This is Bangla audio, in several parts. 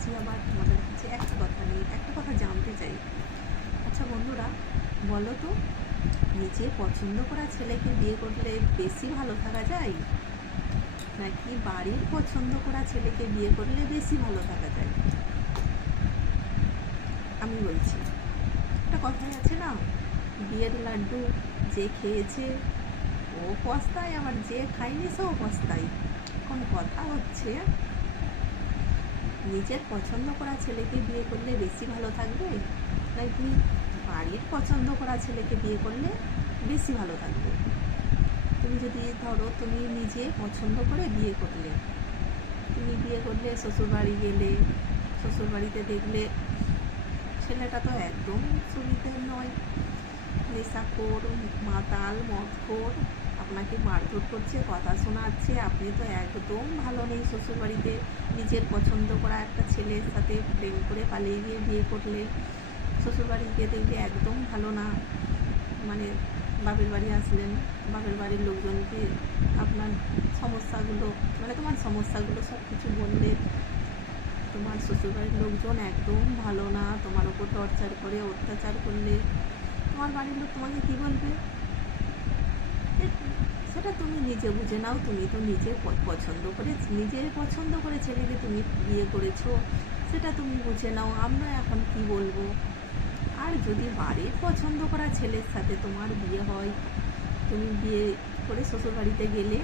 এসেছি আবার তোমাদের কাছে একটা কথা নিয়ে, একটা কথা জানতে চাই। আচ্ছা বন্ধুরা, বলো তো, নিজে পছন্দ করা ছেলেকে বিয়ে করলে বেশি ভালো থাকা যায়, নাকি বাড়ির পছন্দ করা ছেলেকে বিয়ে করলে বেশি ভালো থাকা যায়? আমি বলছি, একটা কথাই আছে না, বিয়ের লাড্ডু যে খেয়েছে ও পস্তায়, আবার যে খায়নি সেও পস্তায়। এখন কথা হচ্ছে, নিজের পছন্দ করা ছেলেকে বিয়ে করলে বেশি ভালো থাকবে, নাকি বাড়ির পছন্দ করা ছেলেকে বিয়ে করলে বেশি ভালো থাকবে? তুমি যদি ধরো তুমি নিজে পছন্দ করে বিয়ে করলে, তুমি বিয়ে করলে শ্বশুরবাড়ি গেলে, শ্বশুরবাড়িতে দেখলে ছেলেটা তো একদম সুবিধের নয়, নেশাখোর, মাতাল, মদখোর, আপনাকে মারধর করছে, কথা শোনাচ্ছে, আপনি তো একদম ভালো নেই শ্বশুরবাড়িতে। নিজের পছন্দ করা একটা ছেলের সাথে প্রেম করে পালিয়ে গিয়ে বিয়ে করলে, শ্বশুরবাড়ি গিয়ে দেখলে একদম ভালো না, মানে বাপের বাড়ি আসলেন, বাপের বাড়ির লোকজনকে আপনার সমস্যাগুলো, মানে তোমার সমস্যাগুলো সব কিছু বললে, তোমার শ্বশুরবাড়ির লোকজন একদম ভালো না, তোমার ওপর টর্চার করে অত্যাচার করলে, তোমার বাড়ির লোক তোমাকে কী বলবে? সেটা তুমি নিজে বুঝে নাও। তুমি তো নিজে পছন্দ করে, নিজের পছন্দ করে ছেলেকে তুমি বিয়ে করেছো, সেটা তুমি বুঝে নাও, আমরা এখন কি বলবো। আর যদি বাড়ির পছন্দ করা ছেলের সাথে তোমার বিয়ে হয়, তুমি বিয়ে করে শ্বশুরবাড়িতে গেলে,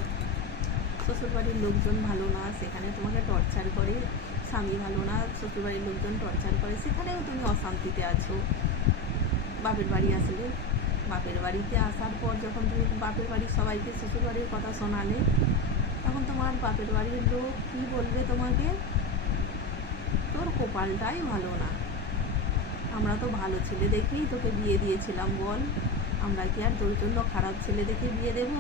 শ্বশুরবাড়ির লোকজন ভালো না, সেখানে তোমাকে টর্চার করে, স্বামী ভালো না, শ্বশুরবাড়ির লোকজন টর্চার করে, সেখানেও তুমি অশান্তিতে আছো। বাপের বাড়ি আসলে, বাপের বাড়িতে আসার পর যখন তুমি বাপের বাড়ির সবাইকে শ্বশুরবাড়ির কথা শোনালে, তখন তোমার বাপের বাড়ির লোক কী বলবে তোমাকে? তোর কপালটাই ভালো না, আমরা তো ভালো ছেলে দেখেই তোকে বিয়ে দিয়েছিলাম, বল আমরা কি আর তোর জন্য খারাপ ছেলে দেখে বিয়ে দেব?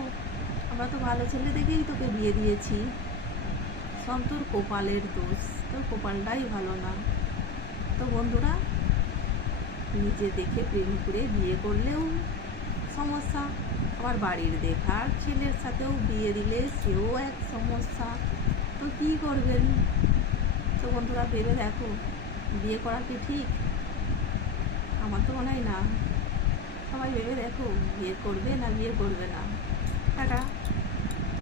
আমরা তো ভালো ছেলে দেখেই তোকে বিয়ে দিয়েছি, সব তোর কপালের দোষ, তোর কপালটাই ভালো না। তো বন্ধুরা, নিজে দেখে প্রেম করে বিয়ে করলেও সমস্যা, আবার বাড়ির দেখার ছেলের সাথেও বিয়ে দিলে সেও এক সমস্যা। তো কী করবেন? তো বন্ধুরা, ভেবে দেখো, বিয়ে করা কি ঠিক? আমার তো মনে হয় না। সবাই ভেবে দেখো, বিয়ে করবে না বিয়ে করবে না। টাটা।